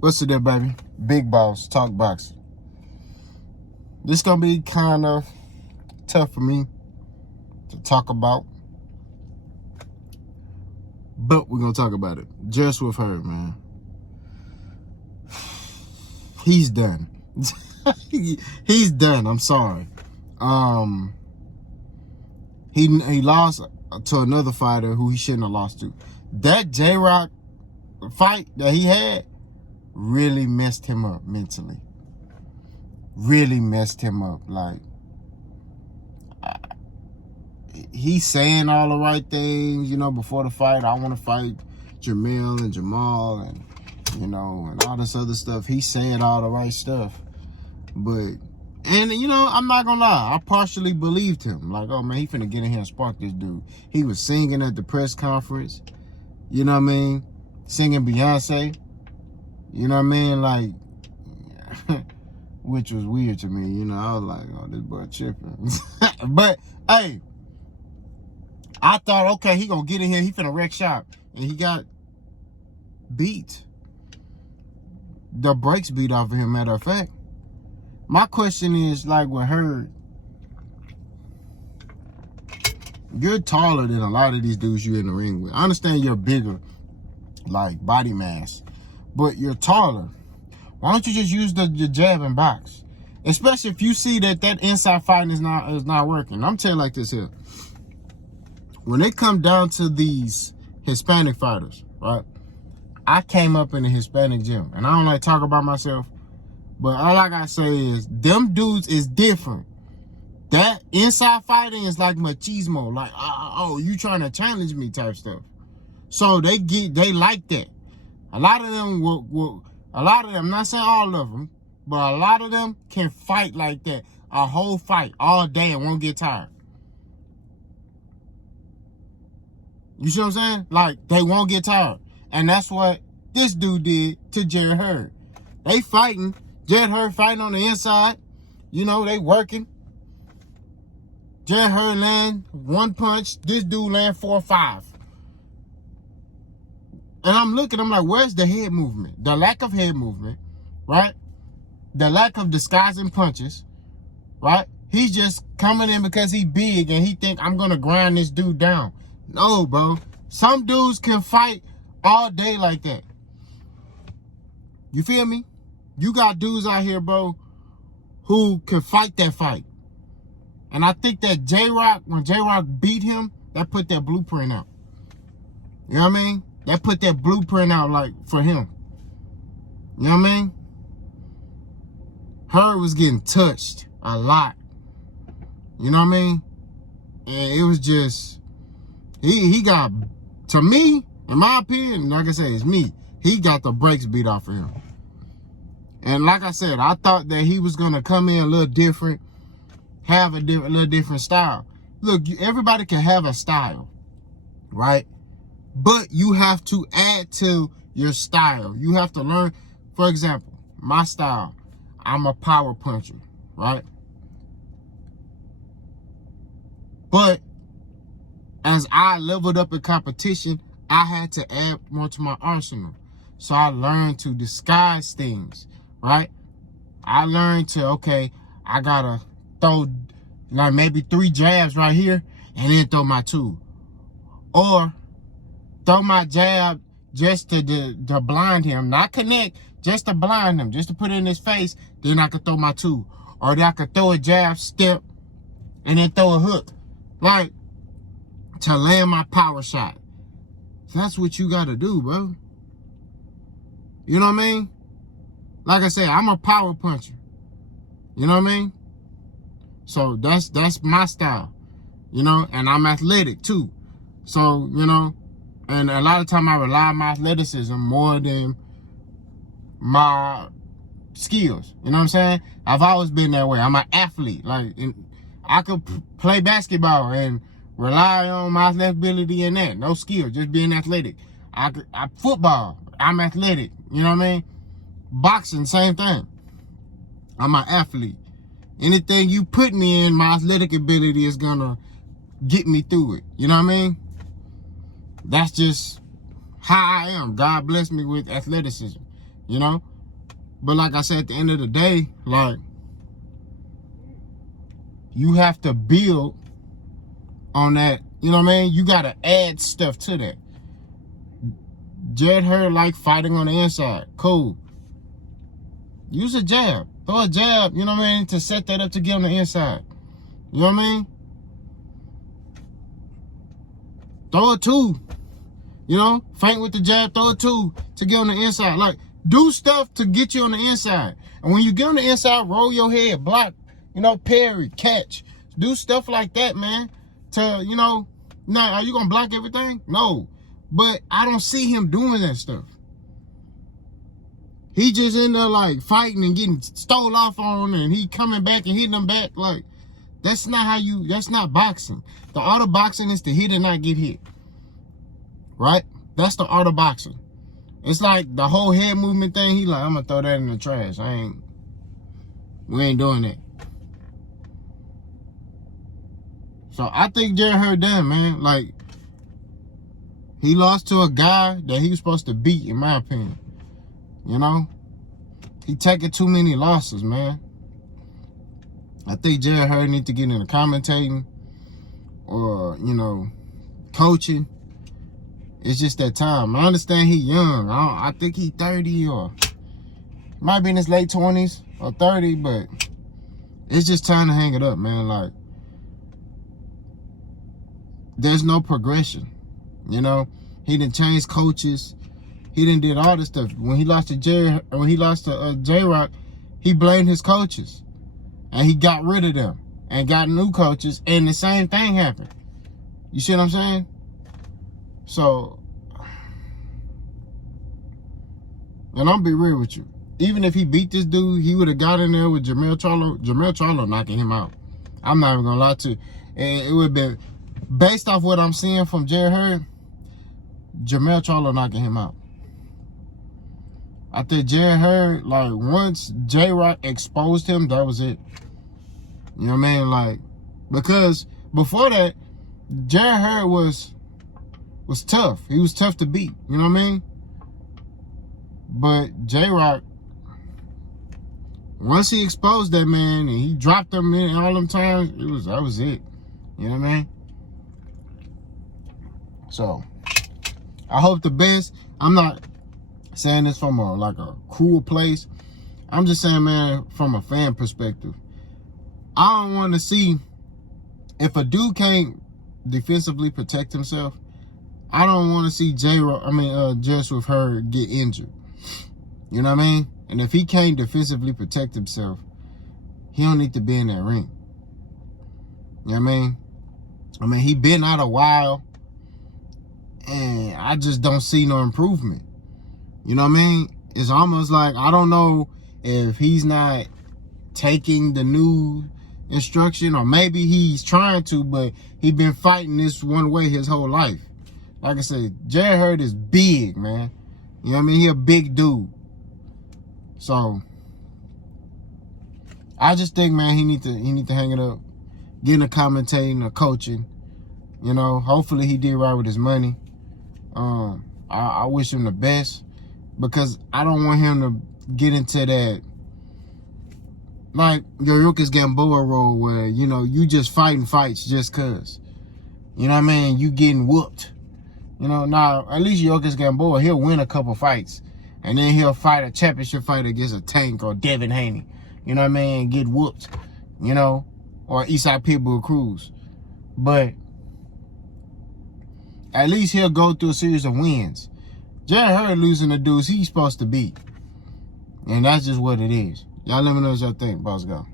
What's it there, baby? Big Boss, Talk Boxing. This gonna be kind of tough for me to talk about, but we're gonna talk about it. Jarret Swift Hurd, man. He's done. He's done. I'm sorry. He lost to another fighter who he shouldn't have lost to. That J-Rock fight that he had really messed him up mentally. Really messed him up. Like, he's saying all the right things, before the fight. I want to fight Jamil and Jamal and, and all this other stuff. He's saying all the right stuff. But, I'm not going to lie. I partially believed him. Like, oh, man, he finna get in here and spark this dude. He was singing at the press conference. You know what I mean? Singing Beyonce. You know what I mean? Like, which was weird to me. I was like, oh, this boy tripping. But, hey, I thought, okay, he gonna get in here. He finna wreck shop. And he got beat. The brakes beat off of him, matter of fact. My question is, like, with Hurd, you're taller than a lot of these dudes you're in the ring with. I understand you're bigger, like, body mass, but you're taller. Why don't you just use the jab and box? Especially if you see that inside fighting is not working. I'm telling you like this here. When it come down to these Hispanic fighters, right? I came up in a Hispanic gym, and I don't like to talk about myself, but all I gotta say is them dudes is different. That inside fighting is like machismo, like, oh, you trying to challenge me type stuff. So they like that. A lot of them I'm not saying all of them, but a lot of them can fight like that. A whole fight all day and won't get tired. You see what I'm saying? Like, they won't get tired. And that's what this dude did to Jarret Hurd. They fighting. Jarret Hurd fighting on the inside. They working. Jarret Hurd land one punch. This dude land 4 or 5. And I'm like, where's the head movement? The lack of head movement, right? The lack of disguising punches, right? He's just coming in because he big and he think I'm going to grind this dude down. No, bro. Some dudes can fight all day like that. You feel me? You got dudes out here, bro, who can fight that fight. And I think that J-Rock, when J-Rock beat him, that put that blueprint out. You know what I mean? That put that blueprint out, like, for him. You know what I mean? Hurd was getting touched a lot. You know what I mean? And it was just, he got, to me, in my opinion, like I said, it's me, he got the brakes beat off of him. And like I said, I thought that he was going to come in a little different, have a little different style. Look, everybody can have a style, right? But you have to add to your style. You have to learn. For example, my style, I'm a power puncher, right? But as I leveled up in competition, I had to add more to my arsenal. So I learned to disguise things, right? I learned to, okay, I gotta throw like maybe 3 jabs right here and then throw my 2. Or throw my jab just to blind him, not connect, just to blind him, just to put it in his face. Then I could throw my 2. Or then I could throw a jab, step, and then throw a hook. Like, to land my power shot. That's what you gotta do, bro. You know what I mean? Like I said, I'm a power puncher. You know what I mean? So that's my style. And I'm athletic too. So, and a lot of time I rely on my athleticism more than my skills. You know what I'm saying? I've always been that way. I'm an athlete. Like, I could play basketball and rely on my athletic ability in that. No skill, just being athletic. Football, I'm athletic. You know what I mean? Boxing, same thing. I'm an athlete. Anything you put me in, my athletic ability is gonna get me through it. You know what I mean? That's just how I am. God bless me with athleticism. you know? But like I said, at the end of the day, like, you have to build on that, you know what I mean? You got to add stuff to that. Jarret Hurd like fighting on the inside. Cool. Use a jab. Throw a jab, you know what I mean, to set that up to get on the inside. You know what I mean? Throw a two. You know, feint with the jab, throw a two to get on the inside. Like, do stuff to get you on the inside. And when you get on the inside, roll your head, block, you know, parry, catch. Do stuff like that, man. To, you know, now, are you going to block everything? No. But I don't see him doing that stuff. He just in there, like, fighting and getting stole off on, and he coming back and hitting them back. Like, that's not how you, that's not boxing. The art of boxing is to hit and not get hit. Right? That's the art of boxing. It's like the whole head movement thing. He like, I'm going to throw that in the trash. We ain't doing that. So I think Jarret Hurd done, man. Like, he lost to a guy that he was supposed to beat, in my opinion. You know? He taking too many losses, man. I think Jarret Hurd need to get into commentating or, you know, coaching. It's just that time. I understand he young. I think he 30 or might be in his late 20s or 30, but it's just time to hang it up, man. Like, there's no progression. You know, he done changed coaches. He done did all this stuff. When he lost to J-Rock, he blamed his coaches. And he got rid of them and got new coaches, and the same thing happened. You see what I'm saying? So, and I'll be real with you. Even if he beat this dude, he would have got in there with Jermell Charlo knocking him out. I'm not even going to lie to you. It would have been, based off what I'm seeing from Jarret Hurd, Jermell Charlo knocking him out. I think Jarret Hurd, like, once J-Rock exposed him, that was it. You know what I mean? Like, because before that, Jarret Hurd was tough. He was tough to beat. You know what I mean? But J-Rock, once he exposed that man and he dropped him in all them times, that was it. You know what I mean? So, I hope the best. I'm not saying this from a cruel place. I'm just saying, man, from a fan perspective. I don't want to see, if a dude can't defensively protect himself, I don't want to see Jarret Swift Hurd get injured. You know what I mean? And if he can't defensively protect himself, he don't need to be in that ring. You know what I mean? He been out a while, and I just don't see no improvement. You know what I mean? It's almost like, I don't know if he's not taking the new instruction, or maybe he's trying to, but he been fighting this one way his whole life. Like I said, Jarret Hurd is big, man. You know what I mean? He a big dude. So, I just think, man, he need to hang it up, get into commentating or coaching. You know, hopefully he did right with his money. I wish him the best, because I don't want him to get into that, like, Yuriorkis Gamboa role where, you know, you just fighting fights just cause. You know what I mean? You getting whooped. You know, now, at least Yuriorkis Gamboa, he'll win a couple fights. And then he'll fight a championship fight against a Tank or Devin Haney. You know what I mean? And get whooped. You know? Or Eastside Pitbull Cruz. But at least he'll go through a series of wins. Jarret Hurd losing the dudes he's supposed to beat. And that's just what it is. Y'all let me know what y'all think. Boss go.